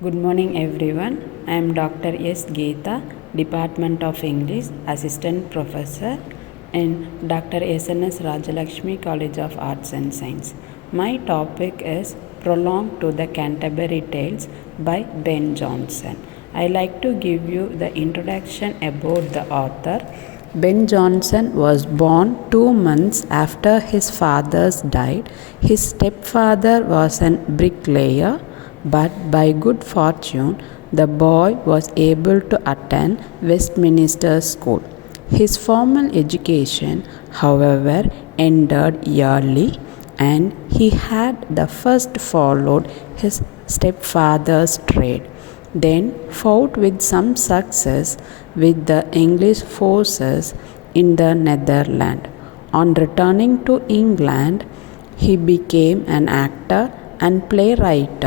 Good morning everyone. I am Dr.S.Geetha, Department of English, Assistant Professor in Dr.SNS Rajalakshmi College of Arts and Science. My topic is Prologue to the Canterbury Tales by Ben Jonson. I like to give you the introduction about the author. Ben Jonson was born 2 months after his father died. His stepfather was a bricklayer, but by good fortune, the boy was able to attend Westminster School. His formal education, however, ended early, and he had the first followed his stepfather's trade. Then fought with some success with the English forces in the Netherlands. On returning to England, he became an actor and playwright,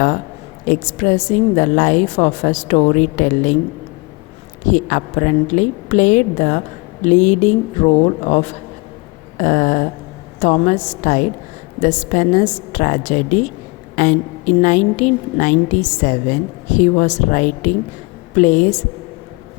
expressing the life of a storytelling. He apparently played the leading role of Thomas Tide, the Spanish tragedy, and in 1997 he was writing plays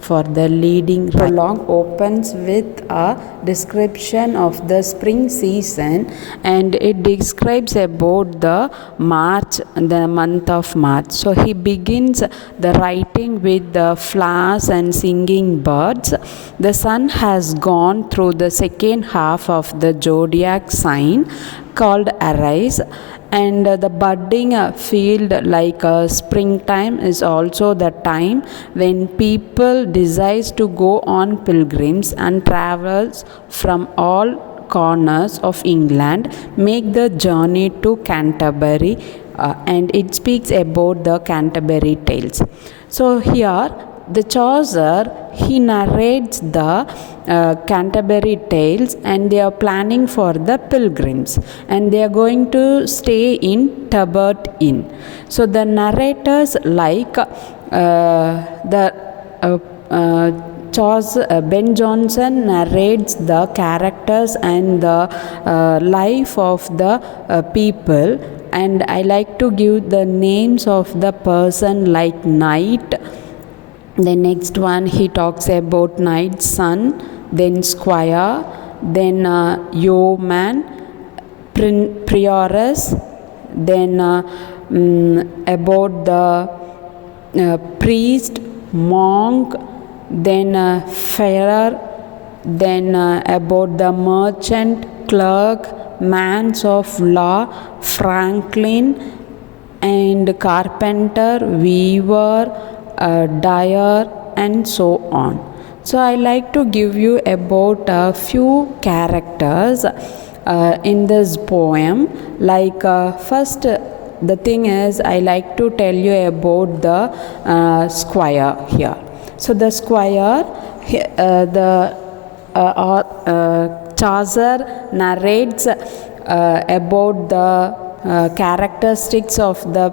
for the leading. Prologue opens with a description of the spring season, and it describes about the month of March. So he begins the writing with the flowers and singing birds. The sun has gone through the second half of the zodiac sign called Aries, and the budding field like springtime is also the time when people desire to go on pilgrims and travels from all corners of England make the journey to Canterbury, and it speaks about the Canterbury Tales. So here the Chaucer, he narrates the Canterbury Tales, and they are planning for the pilgrims, and they are going to stay in Tebert Inn. So the narrators like Ben Jonson narrates the characters and the life of the people, and I like to give the names of the person like Knight. The next one he talks about knight's son, then squire, then yeoman, prioress, then about the priest, monk, then farer, then about the merchant, clerk, man of law, franklin, and carpenter, weaver, dyer, and so on. So I like to give you about a few characters in this poem. Like first, the thing is, I like to tell you about the squire here. So the squire, Chaucer narrates about the characteristics of the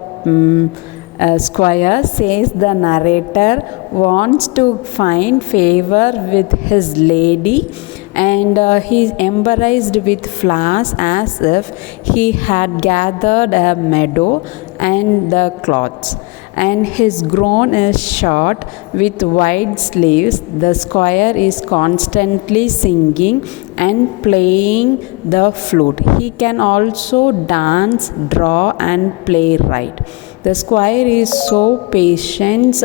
squire. Says the narrator wants to find favor with his lady, and he is embarrassed with flowers as if he had gathered a meadow and the cloths, and his gown is short with wide sleeves. The squire is constantly singing and playing the flute. He can also dance, draw, and play right. The squire is so patient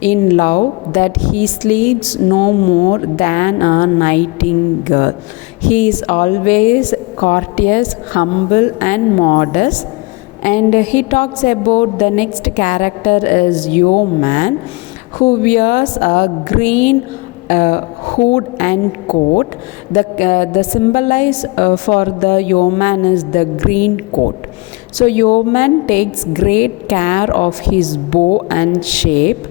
in love that he sleeps no more than a nightingale. He is always courteous, humble, and modest. And he talks about the next character is yeoman, who wears a green hood and coat. The symbolize for the yeoman is the green coat. So yeoman takes great care of his bow and shape,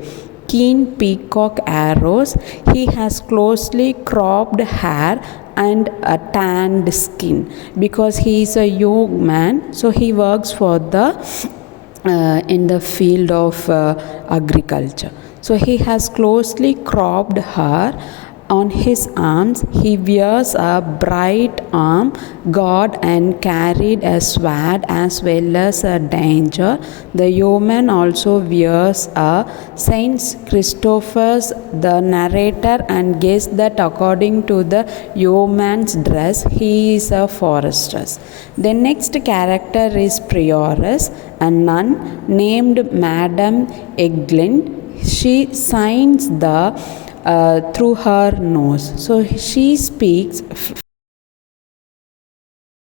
keen peacock arrows. He has closely cropped hair and a tanned skin because he is a yeoman. So he works for the in the field of agriculture. So he has closely cropped hair On his arms he wears a bright arm guard and carried a sword as well as a danger. The yeoman also wears a Saint Christopher's. The narrator and guess that according to the yeoman's dress he is a forester. The next character is Prioress, a nun named Madame Eglin. She signs through her nose. So she speaks